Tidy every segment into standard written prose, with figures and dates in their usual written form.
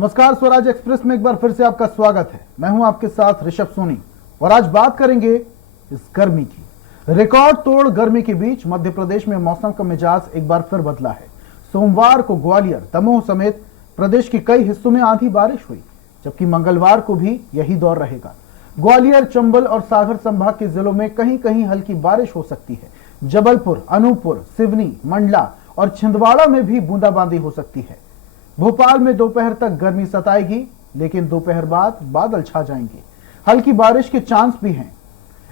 नमस्कार, स्वराज एक्सप्रेस में एक बार फिर से आपका स्वागत है। मैं हूं आपके साथ ऋषभ सोनी और आज बात करेंगे इस गर्मी की। रिकॉर्ड तोड़ गर्मी के बीच मध्य प्रदेश में मौसम का मिजाज एक बार फिर बदला है। सोमवार को ग्वालियर, दमोह समेत प्रदेश के कई हिस्सों में आंधी बारिश हुई, जबकि मंगलवार को भी यही दौर रहेगा। ग्वालियर, चंबल और सागर संभाग के जिलों में कहीं कहीं हल्की बारिश हो सकती है। जबलपुर, अनूपपुर, सिवनी, मंडला और छिंदवाड़ा में भी बूंदाबांदी हो सकती है। भोपाल में दोपहर तक गर्मी सताएगी, लेकिन दोपहर बाद बादल छा जाएंगे। हल्की बारिश के चांस भी हैं।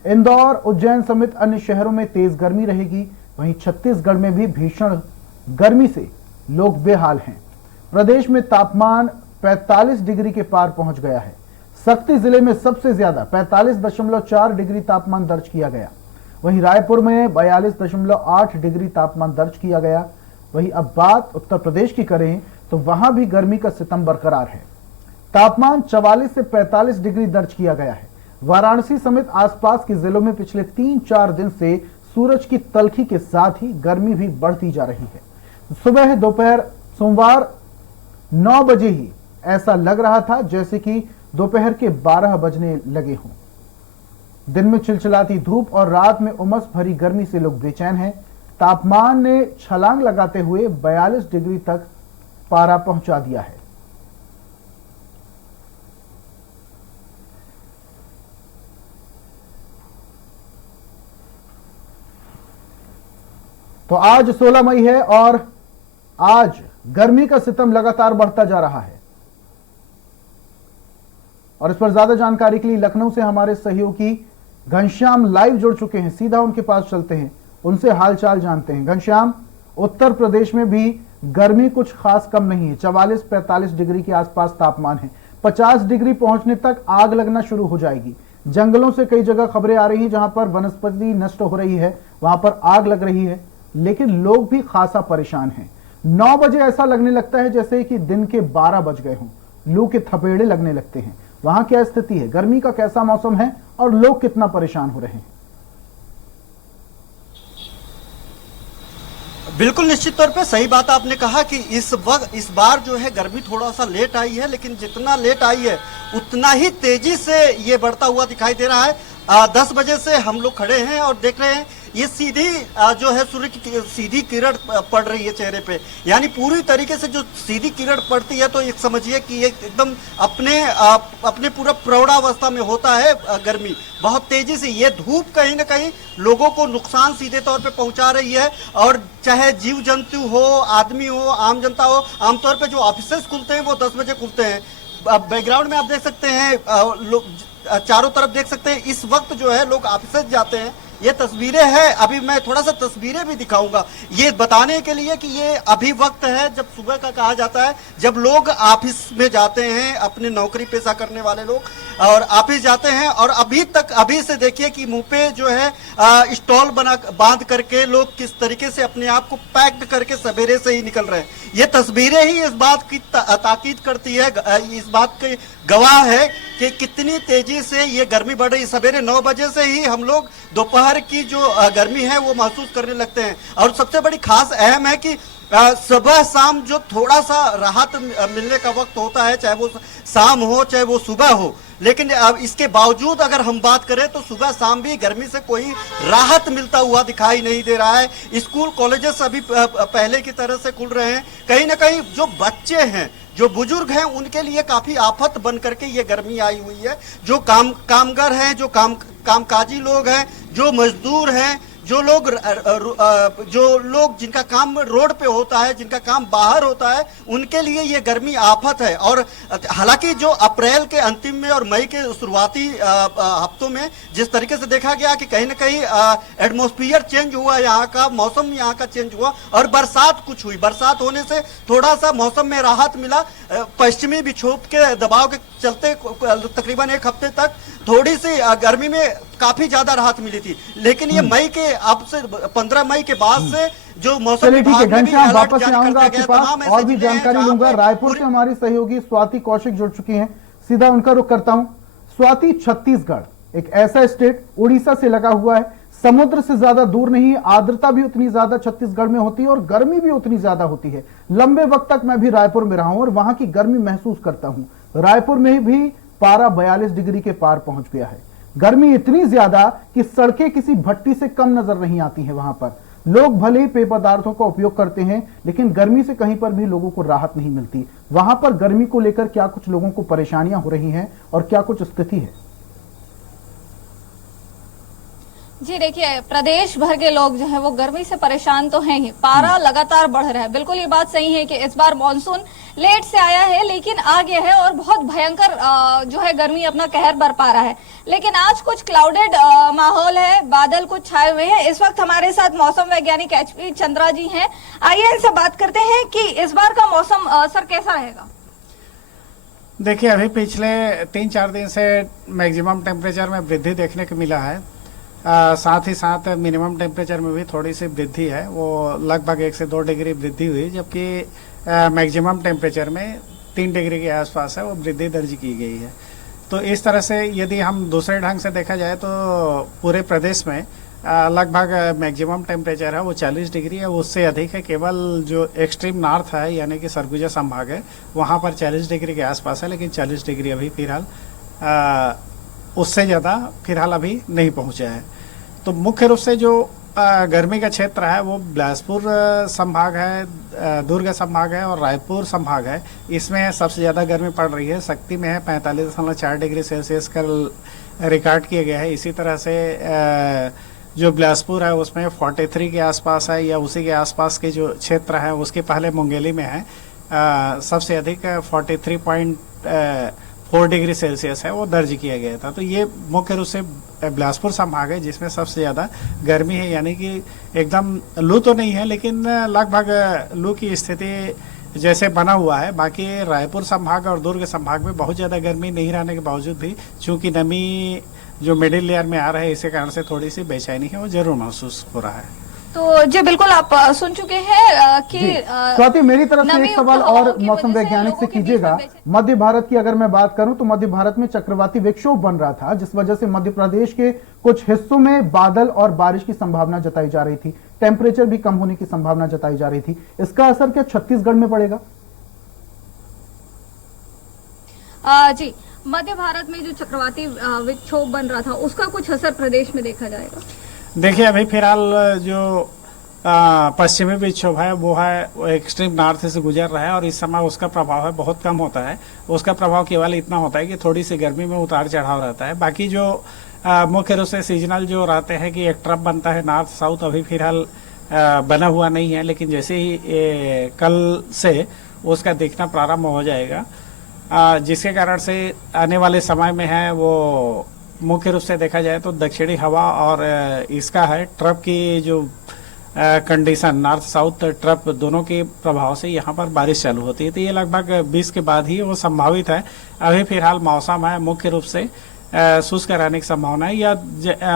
इंदौर, उज्जैन समेत अन्य शहरों में तेज गर्मी रहेगी। वहीं छत्तीसगढ़ में भी भीषण गर्मी से लोग बेहाल हैं। प्रदेश में तापमान 45 डिग्री के पार पहुंच गया है। सक्ती जिले में सबसे ज्यादा 45.4 डिग्री तापमान दर्ज किया गया। वहीं रायपुर में 42.8 डिग्री तापमान दर्ज किया गया। वहीं अब बात उत्तर प्रदेश की करें तो वहां भी गर्मी का सितम बरकरार है। तापमान 44 से 45 डिग्री दर्ज किया गया है। वाराणसी समेत आसपास के जिलों में पिछले 3-4 दिन से सूरज की तल्खी के साथ ही गर्मी भी बढ़ती जा रही है। सुबह दोपहर सोमवार 9 बजे ही ऐसा लग रहा था जैसे कि दोपहर के 12 बजने लगे हों। दिन में चिलचिलाती धूप और रात में उमस भरी गर्मी से लोग बेचैन हैं। तापमान ने छलांग लगाते हुए 42 डिग्री तक पारा पहुंचा दिया है। तो आज 16 मई है और आज गर्मी का सितम लगातार बढ़ता जा रहा है। और इस पर ज्यादा जानकारी के लिए लखनऊ से हमारे सहयोगी घनश्याम लाइव जुड़ चुके हैं। सीधा उनके पास चलते हैं, उनसे हालचाल जानते हैं। घनश्याम, उत्तर प्रदेश में भी गर्मी कुछ खास कम नहीं है। 44-45 डिग्री के आसपास तापमान है। 50 डिग्री पहुंचने तक आग लगना शुरू हो जाएगी। जंगलों से कई जगह खबरें आ रही हैं जहां पर वनस्पति नष्ट हो रही है, वहां पर आग लग रही है, लेकिन लोग भी खासा परेशान हैं। 9 बजे ऐसा लगने लगता है जैसे कि दिन के 12 बज गए हों। लू के थपेड़े लगने लगते हैं। वहां क्या स्थिति है, गर्मी का कैसा मौसम है और लोग कितना परेशान हो रहे हैं? बिल्कुल निश्चित तौर पे सही बात आपने कहा कि इस बार जो है गर्मी थोड़ा सा लेट आई है, लेकिन जितना लेट आई है उतना ही तेजी से ये बढ़ता हुआ दिखाई दे रहा है। 10 बजे से हम लोग खड़े हैं और देख रहे हैं ये सीधी जो है सूर्य की सीधी किरण पड़ रही है चेहरे पे, यानी पूरी तरीके से जो सीधी किरण पड़ती है तो एक समझिए कि ये एकदम अपने पूरा प्रौढ़ावस्था में होता है गर्मी। बहुत तेजी से ये धूप कहीं ना कहीं लोगों को नुकसान सीधे तौर पे पहुंचा रही है। और चाहे जीव जंतु हो, आदमी हो, आम जनता हो, आमतौर पे जो ऑफिसेस खुलते हैं वो 10 बजे खुलते हैं। बैकग्राउंड में आप देख सकते हैं, लोग चारों तरफ देख सकते हैं, इस वक्त जो है लोग ऑफिस जाते हैं। ये तस्वीरें हैं, अभी मैं थोड़ा सा तस्वीरें भी दिखाऊंगा ये बताने के लिए कि ये अभी वक्त है जब सुबह का कहा जाता है, जब लोग ऑफिस में जाते हैं, अपने नौकरी पेशा करने वाले लोग और ऑफिस जाते हैं। और अभी से देखिए कि मुंह पे जो है स्टॉल बांध करके लोग किस तरीके से अपने आप को पैक्ड करके सवेरे से ही निकल रहे हैं। ये तस्वीरें ही इस बात की ताकीद करती है, इस बात की गवाह है कि कितनी तेजी से ये गर्मी बढ़ रही है। सवेरे 9 बजे से ही हम लोग दोपहर की जो गर्मी है वो महसूस करने लगते हैं। और सबसे बड़ी खास अहम है कि सुबह शाम जो थोड़ा सा राहत मिलने का वक्त होता है, चाहे वो शाम हो चाहे वो सुबह हो, लेकिन अब इसके बावजूद अगर हम बात करें तो सुबह शाम भी गर्मी से कोई राहत मिलता हुआ दिखाई नहीं दे रहा है। स्कूल कॉलेजेस अभी पहले की तरह से खुल रहे हैं। कहीं ना कहीं जो बच्चे हैं, जो बुजुर्ग हैं, उनके लिए काफी आफत बन करके ये गर्मी आई हुई है। जो कामगार हैं, जो कामकाजी लोग हैं, जो मजदूर हैं, जो लोग जिनका काम रोड पे होता है, जिनका काम बाहर होता है, उनके लिए ये गर्मी आफत है। और हालांकि जो अप्रैल के अंतिम में और मई के शुरुआती हफ्तों में जिस तरीके से देखा गया कि कहीं ना कहीं एटमॉस्फेयर चेंज हुआ, यहाँ का मौसम यहाँ का चेंज हुआ और बरसात कुछ हुई। बरसात होने से थोड़ा सा मौसम में राहत मिला। पश्चिमी विक्षोभ के दबाव के चलते तकरीबन 1 हफ्ते तक थोड़ी सी गर्मी में काफी ज्यादा राहत मिली थी, लेकिन ये मई के अब से 15 मई के बाद से जो मौसम विभाग में भी अलर्ट वापस जारी आऊंगा आपके पास और भी जानकारी लूंगा। रायपुर से हमारी सहयोगी स्वाति कौशिक जुड़ चुकी हैं, सीधा उनका रुख करता हूं। स्वाति, छत्तीसगढ़ एक ऐसा स्टेट उड़ीसा से लगा हुआ है, समुद्र से ज्यादा दूर नहीं, आर्द्रता भी उतनी ज्यादा छत्तीसगढ़ में होती है और गर्मी भी उतनी ज्यादा होती है। लंबे वक्त तक मैं भी रायपुर में रहा हूं और वहां की गर्मी महसूस करता हूं। रायपुर में भी पारा 42 डिग्री के पार पहुंच गया है। गर्मी इतनी ज्यादा कि सड़कें किसी भट्टी से कम नजर नहीं आती हैं। वहां पर लोग भले ही पेय पदार्थों का उपयोग करते हैं, लेकिन गर्मी से कहीं पर भी लोगों को राहत नहीं मिलती। वहां पर गर्मी को लेकर क्या कुछ लोगों को परेशानियां हो रही हैं और क्या कुछ स्थिति है? जी देखिए, प्रदेश भर के लोग जो है वो गर्मी से परेशान तो हैं ही। पारा लगातार बढ़ रहा है। बिल्कुल ये बात सही है कि इस बार मानसून लेट से आया है, लेकिन आ गया है और बहुत भयंकर जो है गर्मी अपना कहर बरपा रहा है। लेकिन आज कुछ क्लाउडेड माहौल है, बादल कुछ छाए हुए हैं। इस वक्त हमारे साथ मौसम वैज्ञानिक HP चंद्रा जी हैं। आइए इनसे बात करते हैं कि इस बार का मौसम सर कैसा रहेगा। देखिए, अभी पिछले 3-4 दिन से मैक्सिमम टेम्परेचर में वृद्धि देखने को मिला है। साथ ही साथ मिनिमम टेम्परेचर में भी थोड़ी सी वृद्धि है, वो लगभग 1 से 2 डिग्री वृद्धि हुई, जबकि मैक्सिमम टेम्परेचर में 3 डिग्री के आसपास है वो वृद्धि दर्ज की गई है। तो इस तरह से यदि हम दूसरे ढंग से देखा जाए तो पूरे प्रदेश में लगभग मैक्सिमम टेम्परेचर है वो 40 डिग्री है, उससे अधिक है। केवल जो एक्सट्रीम नॉर्थ है यानी कि सरगुजा संभाग है वहाँ पर 40 डिग्री के आसपास है, लेकिन 40 डिग्री अभी फिलहाल उससे ज़्यादा फिलहाल अभी नहीं पहुँचा है। तो मुख्य रूप से जो गर्मी का क्षेत्र है वो बिलासपुर संभाग है, दुर्ग संभाग है और रायपुर संभाग है। इसमें सबसे ज़्यादा गर्मी पड़ रही है। शक्ति में है 45.4 डिग्री सेल्सियस कल रिकॉर्ड किया गया है। इसी तरह से जो बिलासपुर है उसमें 43 के आसपास है या उसी के आसपास के जो क्षेत्र है उसके पहले मुंगेली में है सबसे अधिक 43.4 डिग्री सेल्सियस है वो दर्ज किया गया था। तो ये मुख्य रूप से बिलासपुर संभाग है जिसमें सबसे ज़्यादा गर्मी है, यानी कि एकदम लू तो नहीं है लेकिन लगभग लू की स्थिति जैसे बना हुआ है। बाकी रायपुर संभाग और दुर्ग संभाग में बहुत ज़्यादा गर्मी नहीं रहने के बावजूद भी चूंकि नमी जो मिडिल लेयर में आ रहा है इसी कारण से थोड़ी सी बेचैनी है वो जरूर महसूस हो रहा है। तो जी बिल्कुल आप सुन चुके हैं कि स्वाति, मेरी तरफ से एक सवाल और मौसम वैज्ञानिक से कीजिएगा। मध्य भारत की अगर मैं बात करूं तो मध्य भारत में चक्रवाती विक्षोभ बन रहा था जिस वजह से मध्य प्रदेश के कुछ हिस्सों में बादल और बारिश की संभावना जताई जा रही थी, टेम्परेचर भी कम होने की संभावना जताई जा रही थी। इसका असर क्या छत्तीसगढ़ में पड़ेगा? जी, मध्य भारत में जो चक्रवाती विक्षोभ बन रहा था उसका कुछ असर प्रदेश में देखा जाएगा? देखिए, अभी फिलहाल जो पश्चिमी विक्षोभ है वो एक्सट्रीम नॉर्थ से गुजर रहा है और इस समय उसका प्रभाव है बहुत कम होता है। उसका प्रभाव केवल इतना होता है कि थोड़ी सी गर्मी में उतार चढ़ाव रहता है। बाकी जो मुख्य रूप से सीजनल जो रहते हैं कि एक ट्रफ बनता है नॉर्थ साउथ, अभी फिलहाल बना हुआ नहीं है, लेकिन जैसे ही कल से उसका दिखना प्रारंभ हो जाएगा जिसके कारण से आने वाले समय में है वो मुख्य रूप से देखा जाए तो दक्षिणी हवा और इसका है ट्रफ की जो कंडीशन नॉर्थ साउथ ट्रफ दोनों के प्रभाव से यहाँ पर बारिश चालू होती है। तो ये लगभग 20 के बाद ही वो संभावित है। अभी फिलहाल मौसम है मुख्य रूप से शुष्क रहने की संभावना है या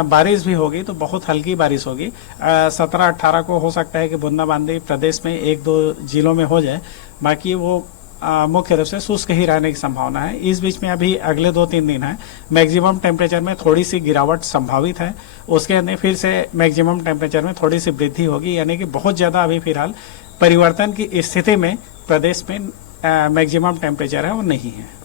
बारिश भी होगी तो बहुत हल्की बारिश होगी। 17-18 को हो सकता है कि बूंदाबांदी प्रदेश में 1-2 जिलों में हो जाए, बाकी वो मुख्य रूप से शुष्क ही रहने की संभावना है। इस बीच में अभी अगले 2-3 दिन है मैक्सिमम टेम्परेचर में थोड़ी सी गिरावट संभावित है, उसके अंदर फिर से मैक्सिमम टेम्परेचर में थोड़ी सी वृद्धि होगी, यानी कि बहुत ज़्यादा अभी फिलहाल परिवर्तन की स्थिति में प्रदेश में मैक्सिमम टेम्परेचर है वो नहीं है।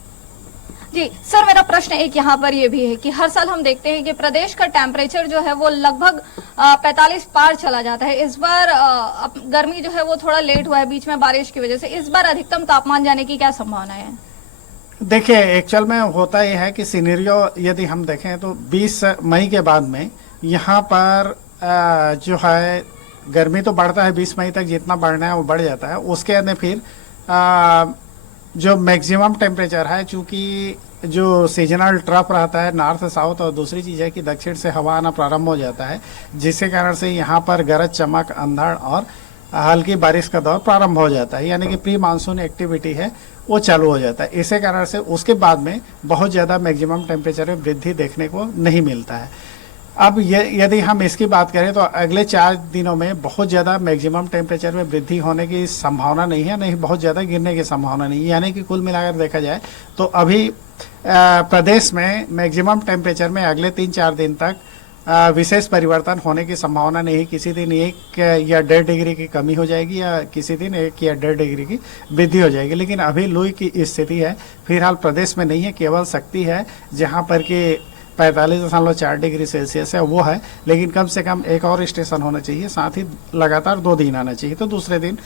जी सर, मेरा प्रश्न एक यहाँ पर ये भी है कि हर साल हम देखते हैं कि प्रदेश का टेम्परेचर जो है वो लगभग 45 पार चला जाता है। इस बार गर्मी जो है वो थोड़ा लेट हुआ है बीच में बारिश की वजह से। इस बार अधिकतम तापमान जाने की क्या संभावना है? देखिए, एक्चुअल में होता यह है कि सिनेरियो यदि हम देखें तो 20 मई के बाद में यहाँ पर जो है गर्मी तो बढ़ता है 20 मई तक, जितना बढ़ना है वो बढ़ जाता है। उसके अंदर फिर जो मैक्सिमम टेम्परेचर है, चूंकि जो सीजनल ट्रफ रहता है नॉर्थ साउथ, और दूसरी चीज़ है कि दक्षिण से हवा आना प्रारंभ हो जाता है जिसके कारण से यहाँ पर गरज चमक अंधड़ और हल्की बारिश का दौर प्रारंभ हो जाता है, यानी कि प्री मानसून एक्टिविटी है वो चालू हो जाता है। इसी कारण से उसके बाद में बहुत ज़्यादा मैक्सिमम टेम्परेचर में वृद्धि देखने को नहीं मिलता है। अब यदि हम इसकी बात करें तो अगले 4 दिनों में बहुत ज़्यादा मैक्सिमम टेम्परेचर में वृद्धि होने की संभावना नहीं है, नहीं बहुत ज़्यादा गिरने की संभावना नहीं है। यानी कि कुल मिलाकर देखा जाए तो अभी प्रदेश में मैक्सिमम टेम्परेचर में अगले 3-4 दिन तक विशेष परिवर्तन होने की संभावना नहीं। किसी दिन 1 या 1.5 डिग्री की कमी हो जाएगी या किसी दिन 1 या 1.5 डिग्री की वृद्धि हो जाएगी, लेकिन अभी लू की स्थिति है फिलहाल प्रदेश में नहीं है। केवल शक्ति है जहां पर कि 45.4 डिग्री सेल्सियस है वो है, लेकिन कम से कम एक और स्टेशन होना चाहिए, साथ ही लगातार 2 दिन आना चाहिए, तो दूसरे दिन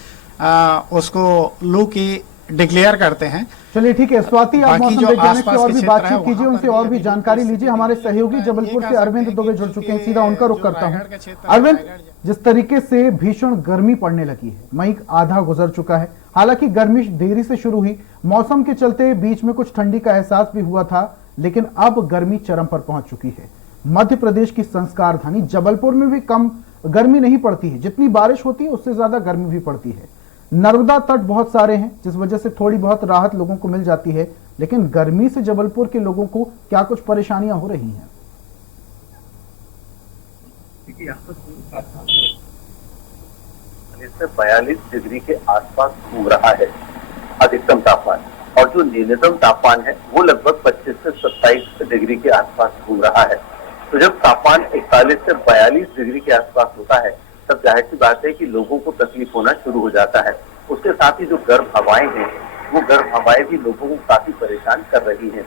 उसको लू की डिक्लेयर करते हैं। चलिए ठीक है स्वाति, आप बाकी मौसम जो वैज्ञानिक से आसपास और के भी क्षेत्र बातचीत है, कीजिए, वहाँ उनसे पर और भी भी अभी जानकारी बिल्कुल लीजिए। हमारे सहयोगी ये जबलपुर कह से सकते अरविंद हैं दुबे कि जुड़ चुके हैं, क्योंकि सीधा उनका रुख जो करता हूँ। रायगढ़ का क्षेत्र है, अरविंद, रायगढ़ जिस तरीके से भीषण गर्मी पड़ने लगी है, मई आधा गुजर चुका है, हालांकि गर्मी देरी से शुरू हुई, मौसम के चलते बीच में कुछ ठंडी का एहसास भी हुआ था, लेकिन अब गर्मी चरम पर पहुंच चुकी है। मध्य प्रदेश की संस्कार धानी जबलपुर में भी कम गर्मी नहीं पड़ती है, जितनी बारिश होती है उससे ज्यादा गर्मी भी पड़ती है। नर्मदा तट बहुत सारे हैं जिस वजह से थोड़ी बहुत राहत लोगों को मिल जाती है, लेकिन गर्मी से जबलपुर के लोगों को क्या कुछ परेशानियां हो रही हैं? इसमें 42 डिग्री के आसपास घूम रहा है अधिकतम तापमान, और जो न्यूनतम तापमान है वो लगभग 25 से 27 डिग्री के आसपास घूम रहा है। तो जब तापमान 41 से 42 डिग्री के आसपास होता है तब जाहिर सी बात है कि लोगों को तकलीफ होना शुरू हो जाता है। उसके साथ ही जो गर्म हवाएं हैं वो गर्म हवाएं भी लोगों को काफी परेशान कर रही हैं।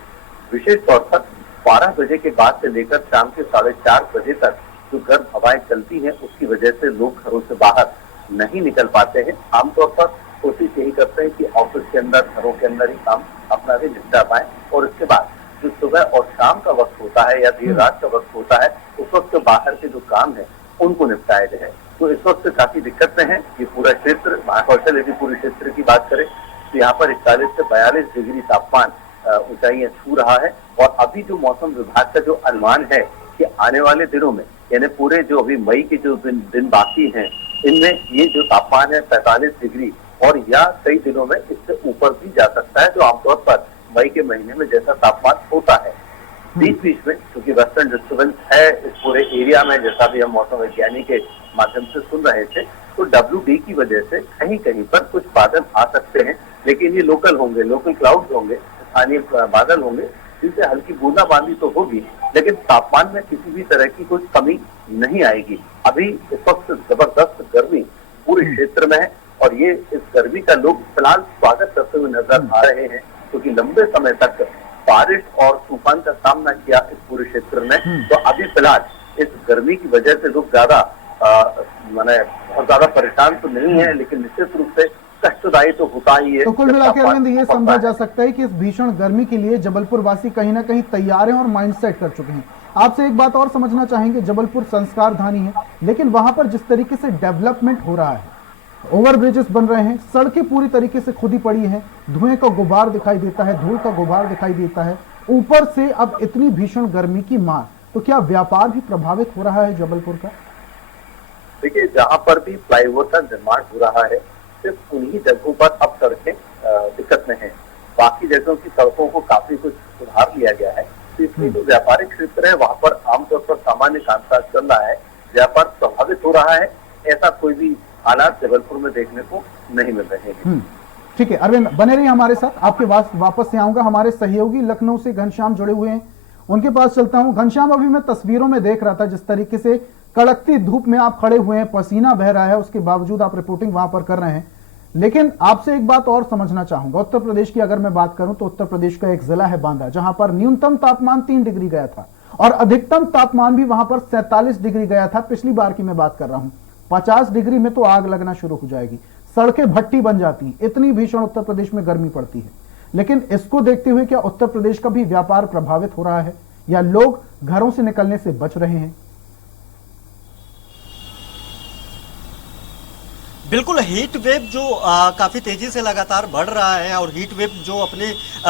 विशेष तौर पर 12 बजे के बाद से लेकर शाम के 4:30 बजे तक जो गर्म हवाएं चलती हैं उसकी वजह से लोग घरों से बाहर नहीं निकल पाते हैं। आमतौर पर कोशिश यही करते हैं कि ऑफिस के अंदर, घरों के अंदर ही काम अपना भी निपटा पाए, और इसके बाद जो सुबह और शाम का वक्त होता है या देर रात का वक्त होता है उस वक्त बाहर के जो काम है उनको निपटाए जाए। तो इस वक्त काफी दिक्कतें हैं। ये पूरा क्षेत्र महाकौशल, यदि पूरे क्षेत्र की बात करें तो यहाँ पर 41 से 42 डिग्री तापमान ऊंचाइयां छू रहा है। और अभी जो मौसम विभाग का जो अनुमान है कि आने वाले दिनों में, यानी पूरे जो अभी मई के जो दिन बाकी हैं, इनमें ये जो तापमान है 45 डिग्री और या कई दिनों में इससे ऊपर भी जा सकता है, जो आमतौर पर मई के महीने में जैसा तापमान होता है। बीच बीच में क्योंकि वेस्टर्न डिस्टर्बेंस है इस पूरे एरिया में, जैसा भी हम मौसम वैज्ञानिक के माध्यम से सुन रहे थे, तो WD की वजह से कहीं कहीं पर कुछ बादल आ सकते हैं, लेकिन ये लोकल होंगे, लोकल क्लाउड्स होंगे, स्थानीय बादल होंगे, जिनसे हल्की बूंदाबांदी तो होगी, लेकिन तापमान में किसी भी तरह की कोई कमी नहीं आएगी। अभी इस वक्त जबरदस्त गर्मी पूरे क्षेत्र में है और ये इस गर्मी का लोग फिलहाल स्वागत करते हुए नजर आ रहे हैं, क्योंकि लंबे समय तक बारिश और तूफान का सामना किया इस पूरे क्षेत्र में। तो अभी फिलहाल इस गर्मी की वजह से लोग ज्यादा बहुत ज्यादा परेशान तो नहीं है, लेकिन निश्चित रूप से कष्टदायी तो होता ही है। तो कुल मिलाकर अरविंद ये समझा जा सकता है कि इस भीषण गर्मी के लिए जबलपुर वासी कहीं ना कहीं तैयार हैं और माइंड सेट कर चुके हैं। आपसे एक बात और समझना चाहेंगे, जबलपुर संस्कार धानी है, लेकिन वहां पर जिस तरीके से डेवलपमेंट हो रहा है, ओवर ब्रिजेस बन रहे हैं, सड़कें पूरी तरीके से खुदी पड़ी हैं, धुएं का गुबार दिखाई देता है, धूल का गुबार दिखाई देता है, ऊपर से अब इतनी भीषण गर्मी की मार, तो क्या व्यापार भी प्रभावित हो रहा है जबलपुर का? देखिए, जहाँ पर भी फ्लाईओवर का निर्माण हो रहा है सिर्फ उन्हीं जगहों पर अब सड़कें दिक्कत में हैं। बाकी जगहों की सड़कों को काफी कुछ सुधार लिया गया है। तो इसलिए जो व्यापारिक क्षेत्र है वहां पर आमतौर पर सामान्य कामकाज चल रहा है, व्यापार प्रभावित हो रहा है, ऐसा कोई भी हालात जबलपुर में देखने को नहीं मिल रहे हैं। ठीक है अरविंद, बने रहिए हमारे साथ, आपके वापस से आऊंगा। हमारे सहयोगी लखनऊ से घनश्याम जुड़े हुए हैं, उनके पास चलता हूं। घनश्याम, अभी मैं तस्वीरों में देख रहा था जिस तरीके से कड़कती धूप में आप खड़े हुए हैं, पसीना बह रहा है, उसके बावजूद आप रिपोर्टिंग वहां पर कर रहे हैं, लेकिन आपसे एक बात और समझना चाहूंगा। उत्तर प्रदेश की अगर मैं बात करूं तो उत्तर प्रदेश का एक जिला है बांदा, जहां पर न्यूनतम तापमान 3 डिग्री गया था और अधिकतम तापमान भी वहां पर 47 डिग्री गया था। पिछली बार की मैं बात कर रहा हूं, 50 डिग्री में तो आग लगना शुरू हो जाएगी, सड़कें भट्टी बन जाती हैं, इतनी भीषण उत्तर प्रदेश में गर्मी पड़ती है। लेकिन इसको देखते हुए क्या उत्तर प्रदेश का भी व्यापार प्रभावित हो रहा है या लोग घरों से निकलने से बच रहे हैं? बिल्कुल, हीट वेव जो काफी तेजी से लगातार बढ़ रहा है और हीट वेव जो अपने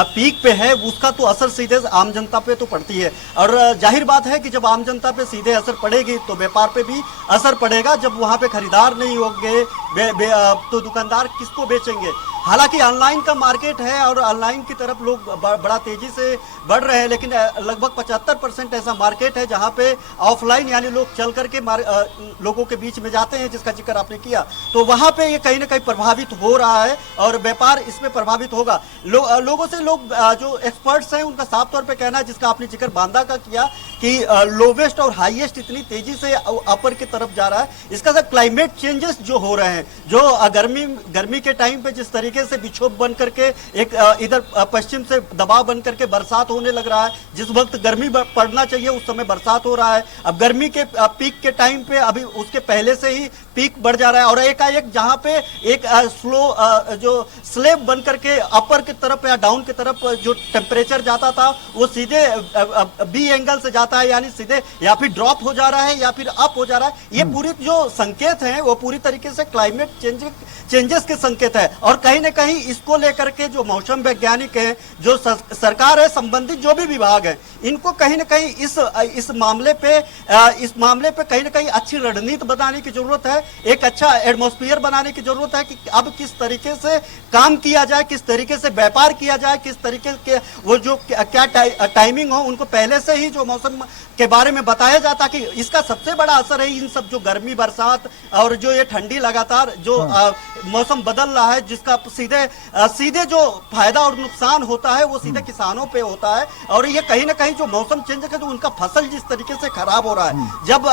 पीक पे है उसका तो असर सीधे आम जनता पे तो पड़ती है। और जाहिर बात है कि जब आम जनता पे सीधे असर पड़ेगी तो व्यापार पे भी असर पड़ेगा। जब वहाँ पे खरीदार नहीं होंगे तो दुकानदार किसको बेचेंगे? हालांकि ऑनलाइन का मार्केट है और ऑनलाइन की तरफ लोग बड़ा तेजी से बढ़ रहे हैं, लेकिन लगभग 75% ऐसा मार्केट है जहां पे ऑफलाइन यानी लोग चल करके लोगों के बीच में जाते हैं, जिसका जिक्र आपने किया। तो वहां पे ये कहीं ना कहीं प्रभावित हो रहा है और व्यापार इसमें प्रभावित होगा। लोगों से जो एक्सपर्ट्स हैं उनका साफ तौर पे कहना है, जिसका आपने जिक्र बांदा का किया कि लोवेस्ट और हाईएस्ट इतनी तेजी से अपर की तरफ जा रहा है। इसका सब क्लाइमेट चेंजेस जो हो रहे हैं, जो गर्मी के टाइम पे जिस तरीके से विक्षोभ बन करके एक इधर पश्चिम से दबाव बन करके बरसात होने लग रहा है, जिस वक्त गर्मी पड़ना चाहिए उस समय बरसात हो रहा है। अब गर्मी के पीक के टाइम पे अभी उसके पहले से ही पीक बढ़ जा रहा है और एकाएक जहां पे एक स्लो जो स्लेब बन करके अपर की तरफ या डाउन की तरफ जो टेम्परेचर जाता था वो सीधे बी एंगल से जाता है, यानी सीधे या फिर ड्रॉप हो जा रहा है या फिर अप हो जा रहा है। ये पूरी जो संकेत हैं वो पूरी तरीके से क्लाइमेट चेंजेस के संकेत है और कहीं ना कहीं इसको लेकर के जो मौसम वैज्ञानिक हैं, जो सरकार है, संबंधित जो भी विभाग है, इनको कहीं ना कहीं इस मामले पे कहीं ना कहीं अच्छी रणनीति बनाने की जरूरत है, एक अच्छा एटमॉस्फेयर बनाने की जरूरत है कि अब किस तरीके से काम किया जाए, किस तरीके से व्यापार किया जाए, किस तरीके के वो जो क्या टाइमिंग हो, उनको पहले से ही जो मौसम के बारे में बताया जाता कि इसका सबसे बड़ा असर है इन सब जो गर्मी बरसात और जो ये ठंडी लगातार जो मौसम बदल रहा है, जिसका सीधे जो फायदा और नुकसान होता है वो सीधे किसानों पे होता है। और ये कहीं ना कहीं जो मौसम चेंज है, जो उनका फसल जिस तरीके से खराब हो रहा है, जब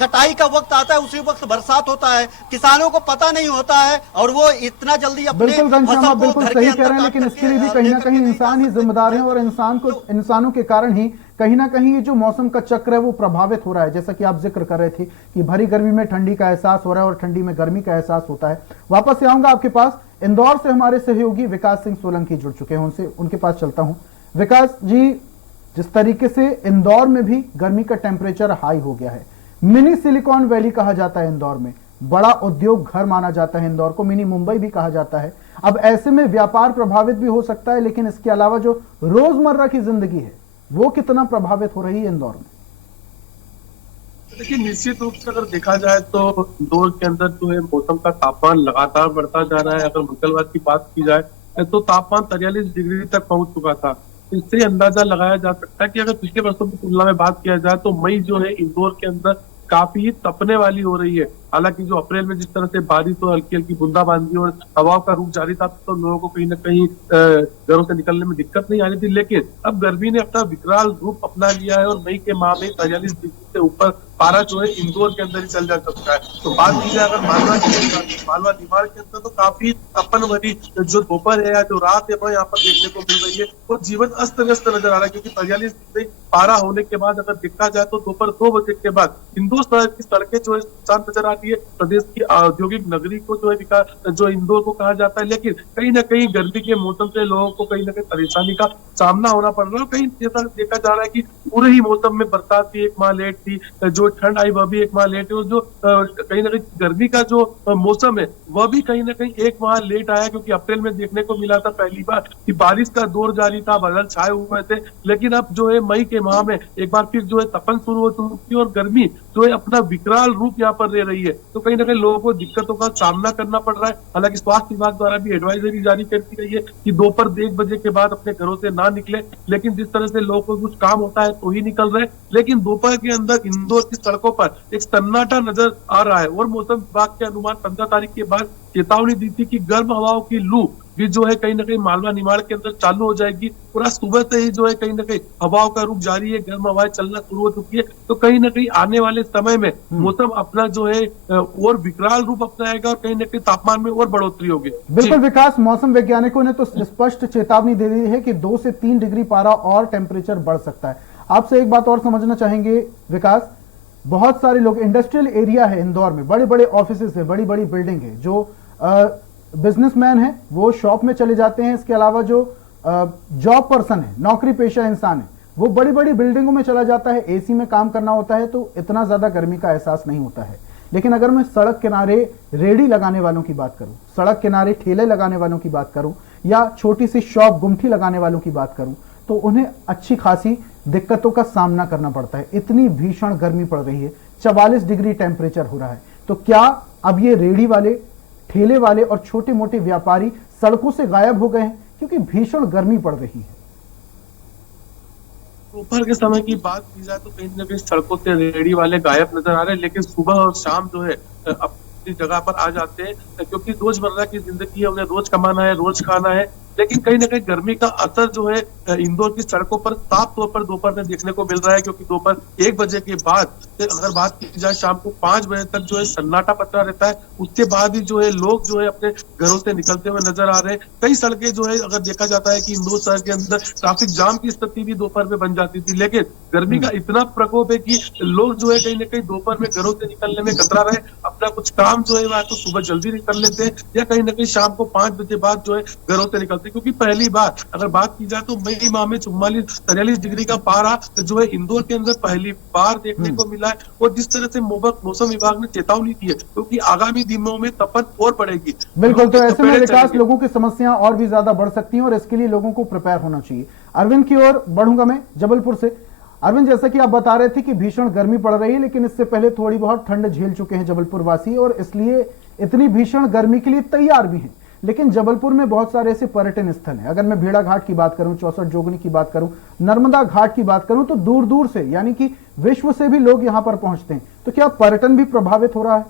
कटाई का वक्त आता है उसी वक्त बरसात होता है, किसानों को पता नहीं होता है और वो इतना जल्दी अपने बिल्कुल घनश्याम, आप बिल्कुल सही कह रहे हैं, लेकिन इसके लिए भी कहीं ना कहीं इंसान ही जिम्मेदार है और इंसानों के कारण ही कहीं ना कहीं ये जो मौसम का चक्र है वो प्रभावित हो रहा है। जैसा कि आप जिक्र कर रहे थे कि भरी गर्मी में ठंडी का एहसास हो रहा है और ठंडी में गर्मी का एहसास होता है। वापस से आऊंगा आपके पास, इंदौर से हमारे सहयोगी विकास सिंह सोलंकी जुड़ चुके हैं, उनके पास चलता हूं। विकास जी, जिस तरीके से इंदौर में भी गर्मी का टेम्परेचर हाई हो गया है, मिनी सिलिकॉन वैली कहा जाता है इंदौर में, बड़ा उद्योग घर माना जाता है इंदौर को, मिनी मुंबई भी कहा जाता है। अब ऐसे में व्यापार प्रभावित भी हो सकता है, लेकिन इसके अलावा जो रोजमर्रा की जिंदगी है वो कितना प्रभावित हो रही है इंदौर में? देखिए, निश्चित रूप से अगर देखा जाए तो इंदौर के अंदर जो है मौसम का तापमान लगातार बढ़ता जा रहा है। अगर मंगलवार की बात की जाए तो तापमान 43 डिग्री तक पहुंच चुका था। इससे अंदाजा लगाया जा सकता है कि अगर पिछले वर्षों की तुलना में बात किया जाए तो मई जो है इंदौर के अंदर काफी तपने वाली हो रही है। हालांकि जो अप्रैल में जिस तरह से बारिश और हल्की हल्की बूंदाबांदी और हवाओं का रुख जारी था तो लोगों को कहीं ना कहीं घरों से निकलने में दिक्कत नहीं आ रही थी, लेकिन अब गर्मी ने अपना विकराल रूप अपना लिया है और मई के माह में 43 डिग्री से ऊपर पारा जो है इंदौर के अंदर ही चल जा सकता है। तो बात की जाए अगर मालवा निमाड़ के अंदर तो काफी तपन भरी जो दोपहर है या जो रात है वो यहाँ पर देखने को मिल रही है। वो जीवन अस्त व्यस्त नजर आ रहा है, क्योंकि 43 डिग्री पारा होने के बाद अगर देखा जाए तो दोपहर 2 बजे के बाद इंदौर शहर की सड़कें जो है शांत नजर आती है। प्रदेश की औद्योगिक नगरी को जो है विकास जो इंदौर को कहा जाता है, लेकिन कहीं ना कहीं गर्मी के मौसम से लोगों को कहीं ना कहीं परेशानी का सामना होना पड़ रहा है। कहीं जैसा देखा जा रहा है कि पूरे ही मौसम में बरसात भी 1 माह लेट थी, जो ठंड आई वह भी 1 माह लेट है और जो कहीं ना कहीं गर्मी का जो मौसम है वह भी कहीं ना कहीं 1 माह लेट आया, क्योंकि अप्रैल में देखने को मिला था पहली बार कि बारिश का दौर जारी था, बादल छाए हुए थे, लेकिन अब जो है मई के माह में एक बार फिर जो है तपन शुरू हो चुकी है और गर्मी जो है अपना विकराल रूप यहाँ पर ले रही है। तो कहीं ना कहीं लोगों को दिक्कतों का सामना करना पड़ रहा है। हालांकि स्वास्थ्य विभाग द्वारा भी एडवाइजरी जारी कर दी गई है कि दोपहर 1 बजे के बाद अपने घरों से ना निकले, लेकिन जिस तरह से लोगों को कुछ काम होता है तो ही निकल रहे, लेकिन दोपहर के अंदर इंदौर की सड़कों पर एक सन्नाटा नजर आ रहा है। और मौसम विभाग के अनुमान 15 तारीख के बाद चेतावनी दी थी कि गर्म हवाओं की लू भी जो है कहीं ना कहीं मालवा निमाड़ के अंदर चालू हो जाएगी। पूरा सुबह से ही जो है कहीं ना कहीं हवाओं का रुख जारी है, गर्म हवाएं चलना शुरू हो चुकी है। तो कहीं ना कहीं आने वाले समय में मौसम अपना जो है और विकराल रूप अपनाएगा और कहीं ना कहीं तापमान में और बढ़ोतरी होगी। बिल्कुल विकास, मौसम वैज्ञानिकों ने तो स्पष्ट चेतावनी दे दी है कि 2 से 3 डिग्री पारा और टेम्परेचर बढ़ सकता है। आपसे एक बात और समझना चाहेंगे विकास, बहुत सारे लोग, इंडस्ट्रियल एरिया है इंदौर में, बड़े बड़े ऑफिसेज है, बड़ी बड़ी बिल्डिंग है, जो बिजनेसमैन है वो शॉप में चले जाते हैं, इसके अलावा जो जॉब पर्सन है, नौकरी पेशा इंसान है, वो बड़ी बड़ी बिल्डिंगों में चला जाता है, एसी में काम करना होता है तो इतना ज्यादा गर्मी का एहसास नहीं होता है। लेकिन अगर मैं सड़क किनारे रेडी लगाने वालों की बात करूं, सड़क किनारे ठेले लगाने वालों की बात करूं या छोटी सी शॉप गुमठी लगाने वालों की बात करूं तो उन्हें अच्छी खासी दिक्कतों का सामना करना पड़ता है। इतनी भीषण गर्मी पड़ रही है, 44 डिग्री टेम्परेचर हो रहा है। तो क्या अब ये रेडी वाले ठेले वाले और छोटे मोटे व्यापारी सड़कों से गायब हो गए हैं क्योंकि भीषण गर्मी पड़ रही है। दोपहर के समय की बात की जाए तो कहीं ना कहीं सड़कों से रेहड़ी वाले गायब नजर आ रहे हैं, लेकिन सुबह और शाम जो है अपनी जगह पर आ जाते हैं, क्योंकि रोजमर्रा की जिंदगी है, उन्हें रोज कमाना है, रोज खाना है। लेकिन कहीं ना कहीं गर्मी का असर जो है इंदौर की सड़कों पर साफ तौर पर दोपहर में देखने को मिल रहा है, क्योंकि दोपहर 1 बजे के बाद अगर बात की जाए शाम को 5 बजे तक जो है सन्नाटा पसरा रहता है। उसके बाद ही जो है लोग जो है अपने घरों से निकलते हुए नजर आ रहे हैं। कई सड़कें जो है अगर देखा जाता है कि इंदौर शहर के अंदर ट्रैफिक जाम की स्थिति भी दोपहर में बन जाती थी, लेकिन गर्मी का इतना प्रकोप है कि लोग जो है कहीं ना कहीं दोपहर में घरों से निकलने में कतरा रहे। अपना कुछ काम जो है वह तो सुबह जल्दी कर लेते हैं या कहीं ना कहीं शाम को 5 बजे बाद जो है घरों से निकलते हैं, क्योंकि पहली बार अगर बात की जाए तो मई माह में 44-43 डिग्री का पारा जो है इंदौर के अंदर पहली बार देखने को मिला है। और जिस तरह से मौसम विभाग ने चेतावनी दी है क्योंकि आगामी दिनों में तपन और बढ़ेगी। बिल्कुल, तो ऐसे में विकास लोगों की समस्याएं और भी ज्यादा बढ़ सकती हैं और इसके लिए लोगों को प्रिपेयर होना चाहिए। अरविंद की ओर बढ़ूंगा मैं जबलपुर से। अरविंद, जैसा कि आप बता रहे थे कि भीषण गर्मी पड़ रही है, लेकिन इससे पहले थोड़ी बहुत ठंड झेल चुके हैं जबलपुर वासी और इसलिए इतनी भीषण गर्मी के लिए तैयार भी हैं। लेकिन जबलपुर में बहुत सारे ऐसे पर्यटन स्थल हैं। अगर मैं भेड़ा घाट की बात करूं, 64 जोगनी की बात करूं, नर्मदा घाट की बात करूं, तो दूर दूर से यानी कि विश्व से भी लोग यहां पर पहुंचते हैं। तो क्या पर्यटन भी प्रभावित हो रहा है?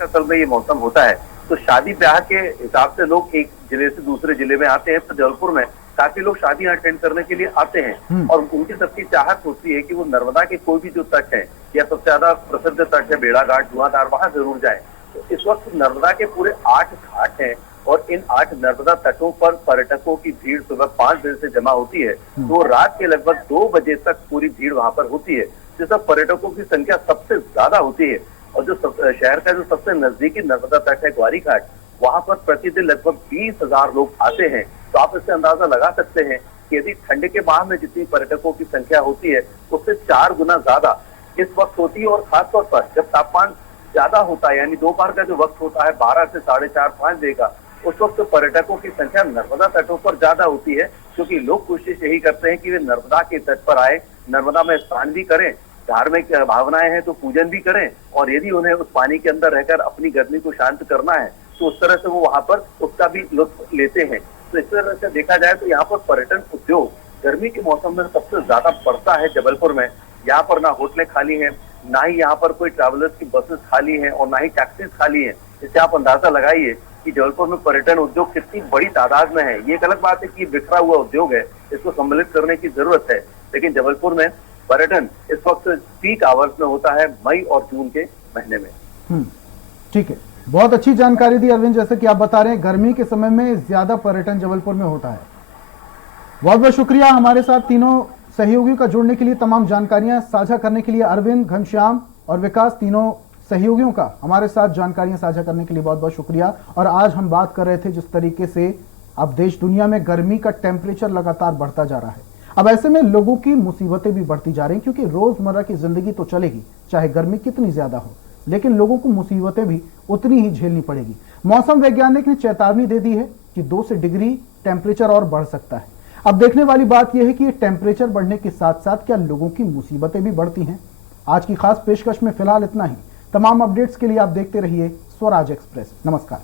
असल में ये मौसम होता है तो शादी ब्याह के हिसाब से लोग एक जिले से दूसरे जिले में आते हैं। तो जबलपुर में काफी लोग शादियां अटेंड करने के लिए आते हैं और उनकी सबकी चाहत होती है कि वो नर्मदा के कोई भी जो तट है या सबसे ज्यादा प्रसिद्ध तट है भेड़ा घाट, धुआंधार, वहां जरूर जाए। तो इस वक्त नर्मदा के पूरे 8 घाट हैं और इन 8 नर्मदा तटों पर पर्यटकों की भीड़ सुबह 5 बजे से जमा होती है तो रात के लगभग 2 बजे तक पूरी भीड़ वहां पर होती है, जिससे पर्यटकों की संख्या सबसे ज्यादा होती है। और जो शहर का जो सबसे नजदीकी नर्मदा तट है ग्वारी घाट, वहां पर प्रतिदिन लगभग 20,000 लोग आते हैं। तो आप इससे अंदाजा लगा सकते हैं कि यदि ठंड के माह में जितनी पर्यटकों की संख्या होती है उससे 4 गुना ज्यादा इस वक्त होती है। और खासतौर पर जब तापमान ज्यादा होता है यानी दोपहर का जो वक्त होता है 12 से 4:30-5 बजे का, उस वक्त पर्यटकों की संख्या नर्मदा तटों पर ज्यादा होती है, क्योंकि लोग कोशिश यही करते हैं कि वे नर्मदा के तट पर आए, नर्मदा में स्नान भी करें, धार्मिक भावनाएं हैं तो पूजन भी करें, और यदि उन्हें उस पानी के अंदर रहकर अपनी गर्मी को शांत करना है तो उस तरह से वो वहां पर उसका भी लुत्फ लेते हैं। तो इस तरह से देखा जाए तो यहाँ पर पर्यटन उद्योग गर्मी के मौसम में सबसे ज्यादा बढ़ता है जबलपुर में। यहाँ पर ना होटलें खाली हैं, ना ही यहाँ पर कोई ट्रैवलर्स की बसेस खाली हैं और ना ही टैक्सीज खाली हैं। इससे आप अंदाजा लगाइए कि जबलपुर में पर्यटन उद्योग कितनी बड़ी तादाद में है। ये एक अलग बात है कि बिखरा हुआ उद्योग है, इसको सम्मिलित करने की जरूरत है, लेकिन जबलपुर में पर्यटन इस वक्त पीक आवर्स में होता है मई और जून के महीने में। ठीक है, बहुत अच्छी जानकारी दी अरविंद। जैसे कि आप बता रहे हैं गर्मी के समय में ज्यादा पर्यटन जबलपुर में होता है। बहुत बहुत शुक्रिया हमारे साथ तीनों सहयोगियों का जुड़ने के लिए, तमाम जानकारियां साझा करने के लिए। अरविंद, घनश्याम और विकास, तीनों सहयोगियों का हमारे साथ जानकारियां साझा करने के लिए बहुत बहुत शुक्रिया। और आज हम बात कर रहे थे जिस तरीके से अब देश दुनिया में गर्मी का टेम्परेचर लगातार बढ़ता जा रहा है, अब ऐसे में लोगों की मुसीबतें भी बढ़ती जा रही हैं, क्योंकि रोजमर्रा की जिंदगी तो चलेगी चाहे गर्मी कितनी ज्यादा हो, लेकिन लोगों को मुसीबतें भी उतनी ही झेलनी पड़ेगी। मौसम वैज्ञानिक ने चेतावनी दे दी है कि 2 से डिग्री टेम्परेचर और बढ़ सकता है। अब देखने वाली बात यह है कि टेम्परेचर बढ़ने के साथ साथ क्या लोगों की मुसीबतें भी बढ़ती हैं। आज की खास पेशकश में फिलहाल इतना ही। तमाम अपडेट्स के लिए आप देखते रहिए स्वराज एक्सप्रेस। नमस्कार।